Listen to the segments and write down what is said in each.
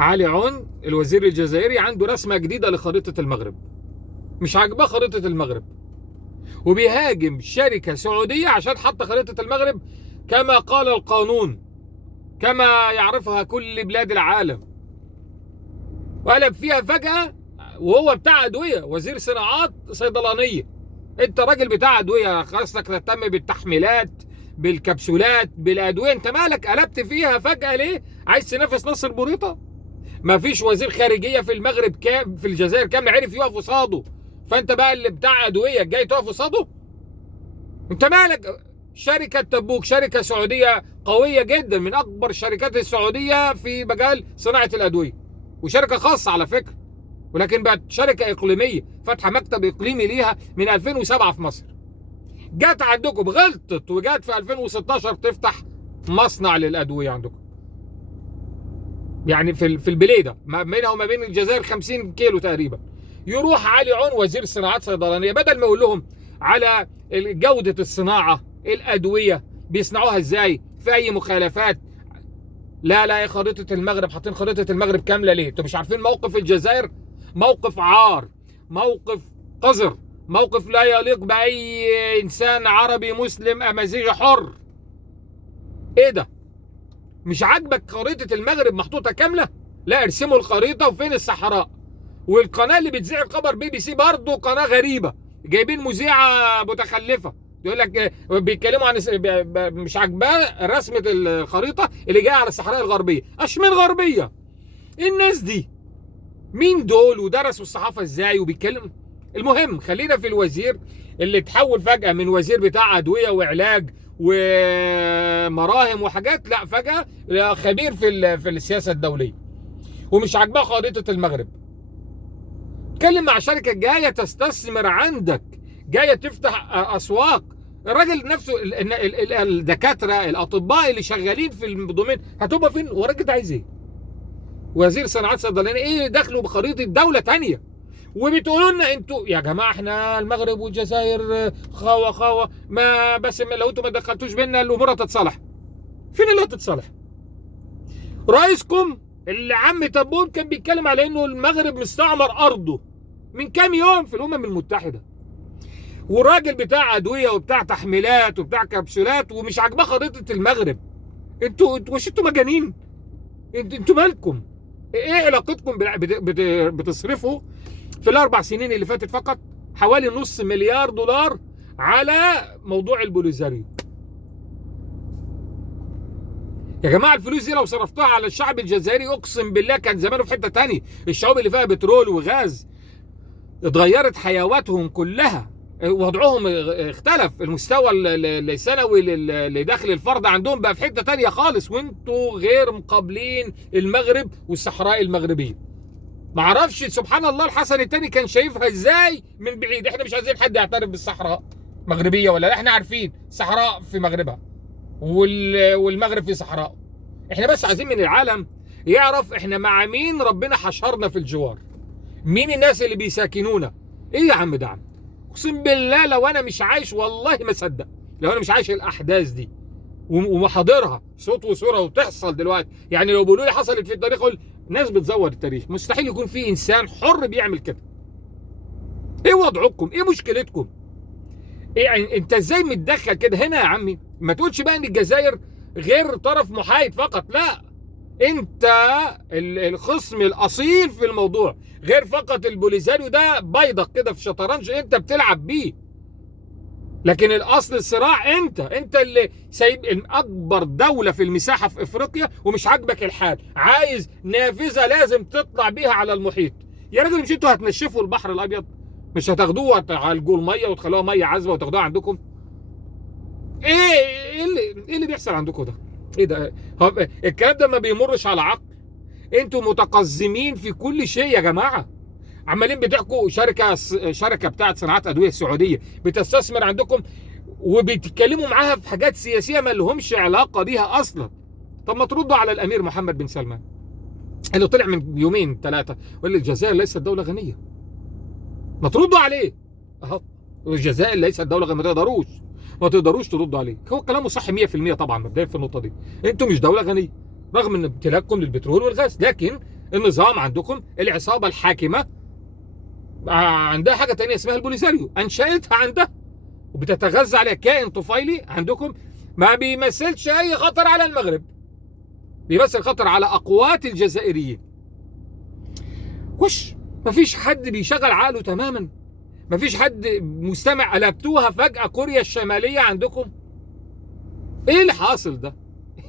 علي عون الوزير الجزائري عنده رسمة جديدة لخريطة المغرب، مش عاجباه خريطة المغرب، وبيهاجم شركة سعودية عشان حط خريطة المغرب كما قال القانون، كما يعرفها كل بلاد العالم، وقلب فيها فجأة وهو بتاع أدوية، وزير صناعات صيدلانية. أنت راجل بتاع أدوية، خاصك تهتم بالتحميلات، بالكبسولات، بالأدوية، أنت مالك قلبت فيها فجأة ليه؟ عايز تنافس نصر بوريطة؟ ما فيش وزير خارجية في المغرب في الجزائر كامل عرف يقف قصاده، فأنت بقى اللي بتاع أدوية جاي تقف قصاده؟ أنت مالك؟ شركة تبوك شركة سعودية قوية جدا، من أكبر الشركات السعودية في مجال صناعة الأدوية، وشركة خاصة على فكرة، ولكن بقت شركة إقليمية فاتحة مكتب إقليمي ليها من 2007 في مصر. جت عندكم غلطت وجت في 2016 تفتح مصنع للأدوية عندكم، يعني في البليدة بينها وما بين الجزائر 50 كيلو تقريبا. يروح علي عون وزير صناعات صيدلانية بدل ما يقول لهم على جودة الصناعة، الأدوية بيصنعوها ازاي، في أي مخالفات، لا يا خريطة المغرب، حاطين خريطة المغرب كاملة ليه؟ انتوا مش عارفين موقف الجزائر؟ موقف عار، موقف قذر، موقف لا يليق بأي إنسان عربي مسلم أمازيغي حر. إيه ده؟ مش عاجبك خريطة المغرب محطوطة كاملة؟ لا ارسموا الخريطة وفين الصحراء. والقناة اللي بتذيع الخبر BBC برضه قناة غريبة، جايبين مذيعة متخلفة يقول لك بيتكلموا عن مش عاجباه رسمة الخريطة اللي جاية على الصحراء الغربية. أشمن غربية؟ الناس دي مين دول ودرسوا الصحافة ازاي وبيتكلم؟ المهم خلينا في الوزير اللي تحول فجأة من وزير بتاع أدوية وعلاج ومراهم وحاجات، لا فجأة خبير في السياسة الدولية، ومش عاجباه خريطة المغرب. اتكلم مع شركة جاية تستثمر عندك، جاية تفتح أسواق. الراجل نفسه الدكاترة الأطباء اللي شغالين في الدومين هتبقى فين؟ والراجل ده عايز ايه؟ وزير صناعات صيدلانية ايه دخله بخريطة دولة تانية؟ وبتقولوا لنا انتوا يا جماعه احنا المغرب والجزائر خاوه ما بس لو انتوا ما دخلتوش بينا الامور هتتصلح. فين اللي هتتصلح؟ رئيسكم اللي عم تبون كان بيتكلم على انه المغرب مستعمر ارضه من كام يوم في الامم المتحده، وراجل بتاع ادويه وبتاع تحميلات وبتاع كبسولات ومش عاجباه خريطه المغرب. انتوا مش انتوا مجانين؟ انتوا مالكم؟ ايه علاقتكم بتصرفوا في الاربع سنين اللي فاتت فقط حوالي نص مليار دولار على موضوع البوليزاريو؟ يا جماعه الفلوس دي لو صرفتوها على الشعب الجزائري اقسم بالله كان زمانه في حته تانية. الشعوب اللي فيها بترول وغاز اتغيرت حيواتهم كلها، وضعهم اختلف، المستوى السنوي لدخل الفرد عندهم بقى في حته تانية خالص، وانتوا غير مقابلين المغرب والصحراء المغربيه. معرفش سبحان الله الحسن الثاني كان شايفها ازاي من بعيد. احنا مش عايزين حد يعترف بالصحراء مغربيه ولا لا، احنا عارفين صحراء في مغربها والمغرب في صحراء. احنا بس عايزين من العالم يعرف احنا مع مين ربنا حشرنا في الجوار، مين الناس اللي بيساكنونا. ايه يا عم ده؟ اقسم بالله لو انا مش عايش والله ما صدق، لو انا مش عايش الاحداث دي ومحاضرها صوت وصوره وتحصل دلوقتي. يعني لو بيقولوا لي حصلت في التاريخ اقول ناس بتزور التاريخ، مستحيل يكون في انسان حر بيعمل كده. ايه وضعكم؟ ايه مشكلتكم؟ ايه انت ازاي متدخل كده هنا يا عمي؟ ما تقولش بقى ان الجزائر غير طرف محايد فقط، لا انت الخصم الاصيل في الموضوع، غير فقط البوليزاريو ده بيضك كده في شطرنج انت بتلعب بيه، لكن الاصل الصراع انت اللي سايب اكبر دوله في المساحه في افريقيا ومش عاجبك الحال، عايز نافذه لازم تطلع بيها على المحيط. يا راجل مش انتوا هتنشفوا البحر الابيض؟ مش هتاخدوه وتعالجوه الميه وتخلوها ميه عذبه وتاخدوها عندكم؟ ايه اللي بيحصل عندكم ده؟ ايه ده؟ الكلام ده ما بيمرش على عقل. انتوا متقزمين في كل شيء يا جماعه. عمالين بتحكوا شركه بتاعت صناعات ادويه سعوديه بتستثمر عندكم وبتتكلموا معاها في حاجات سياسيه ما لهمش علاقه بيها اصلا. طب ما تردوا على الامير محمد بن سلمان اللي طلع من يومين ثلاثه وقال الجزائر ليست دوله غنيه. ما تردوا عليه اهو، الجزائر ليست دوله غنيه. ما تقدروش تردوا عليه. هو كلامه صح 100% طبعا مبدئيا في النقطه دي. انتوا مش دوله غنيه رغم ان امتلاككم للبترول والغاز، لكن النظام عندكم العصابة الحاكمة عندها حاجة تانية اسمها البوليساريو، أنشأتها عندها وبتتغذى عليها. كائن طفيلي عندكم ما بيمثلش أي خطر على المغرب، بيمثل خطر على أقوات الجزائريين. وش مفيش حد بيشغل عقله تماما، مفيش حد مستمع. قلبتوها فجأة كوريا الشمالية عندكم. ايه اللي حاصل ده؟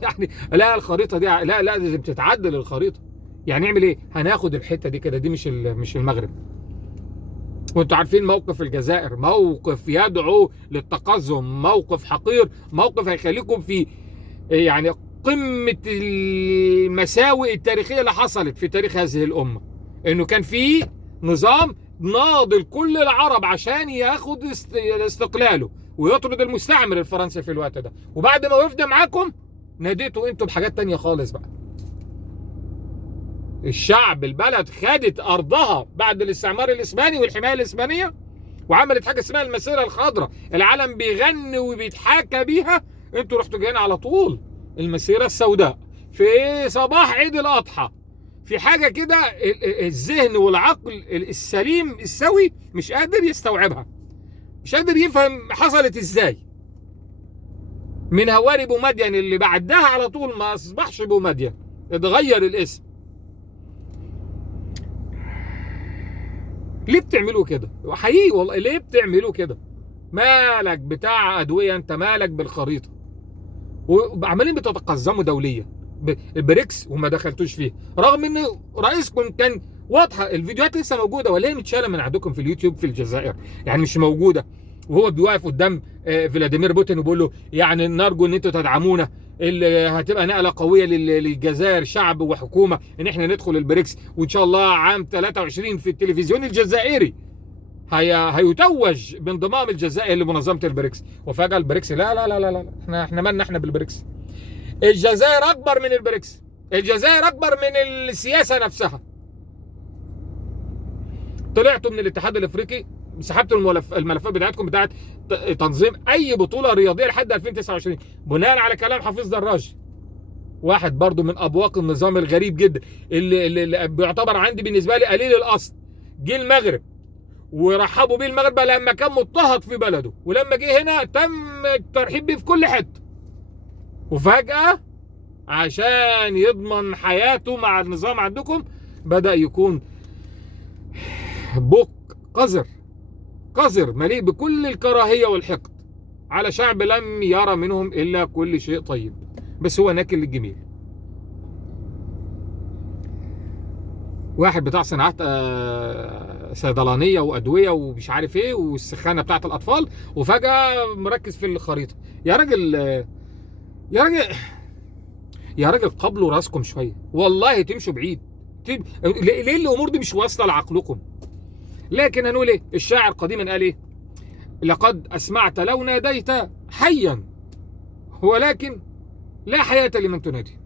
يعني لا الخريطة دي لا لازم تتعدل الخريطة. يعني نعمل ايه؟ هناخد الحتة دي كده، دي مش المغرب. وانتوا عارفين موقف الجزائر موقف يدعو للتقزم، موقف حقير، موقف هيخليكم في يعني قمة المساوئ التاريخية اللي حصلت في تاريخ هذه الأمة. انه كان في نظام ناضل كل العرب عشان ياخد استقلاله ويطرد المستعمر الفرنسي في الوقت ده، وبعد ما وفد معاكم ناديتوا انتوا بحاجات تانية خالص بقى. الشعب البلد خدت ارضها بعد الاستعمار الاسباني والحمايه الاسبانيه، وعملت حاجه اسمها المسيره الخضراء، العالم بيغني وبيتحاكى بيها. انتوا رحتوا جايين على طول المسيره السوداء في صباح عيد الاضحى. في حاجه كده الذهن والعقل السليم السوي مش قادر يستوعبها، مش قادر يفهم حصلت ازاي. من هواري بومدين اللي بعدها على طول ما اصبحش بومدين، اتغير الاسم. ليه بتعملوا كده؟ حقيقي والله ليه بتعملوا كده؟ مالك بتاع ادويه انت، مالك بالخريطه؟ وعمالين بتتقزموا دوليا البريكس وما دخلتوش فيه، رغم ان رئيسكم كان واضحه. الفيديوهات لسه موجوده ولا هي متشاله من عندكم في اليوتيوب في الجزائر؟ يعني مش موجوده. وهو بيوقف قدام فلاديمير بوتين وبيقول له يعني نرجو ان انتوا تدعمونا، اللي هتبقى نقله قويه للجزائر شعب وحكومه ان احنا ندخل البريكس، وان شاء الله عام 23 في التلفزيون الجزائري هيتوج بانضمام الجزائر لمنظمه البريكس. وفجاه البريكس لا لا لا لا لا، احنا مالنا احنا بالبريكس؟ الجزائر اكبر من البريكس، الجزائر اكبر من السياسه نفسها. طلعتوا من الاتحاد الافريقي، سحبتوا الملفات بتاعتكم بتاعت تنظيم اي بطوله رياضيه لحد 2029 بناء على كلام حفيظ دراج، واحد برضو من ابواق النظام الغريب جدا اللي بيعتبر عندي بالنسبه لي قليل الاصل. جه المغرب ورحبوا بيه المغرب لما كان مضطهد في بلده، ولما جه هنا تم الترحيب بيه في كل حته. وفجاه عشان يضمن حياته مع النظام عندكم بدأ يكون بوق قذر مليء بكل الكراهية والحقد على شعب لم يرى منهم إلا كل شيء طيب، بس هو ناكل للجميل. واحد بتاع صناعات صيدلانية وأدوية ومش عارف إيه والسخانة بتاعت الأطفال، وفجأة مركز في الخريطة. يا راجل يا راجل قبلوا راسكم شوية، والله تمشوا بعيد. ليه الأمور دي مش واصلة لعقلكم؟ لكن هنقول ايه؟ الشاعر قديما قال ايه؟ لقد اسمعت لو ناديت حيا ولكن لا حياة لمن تنادي.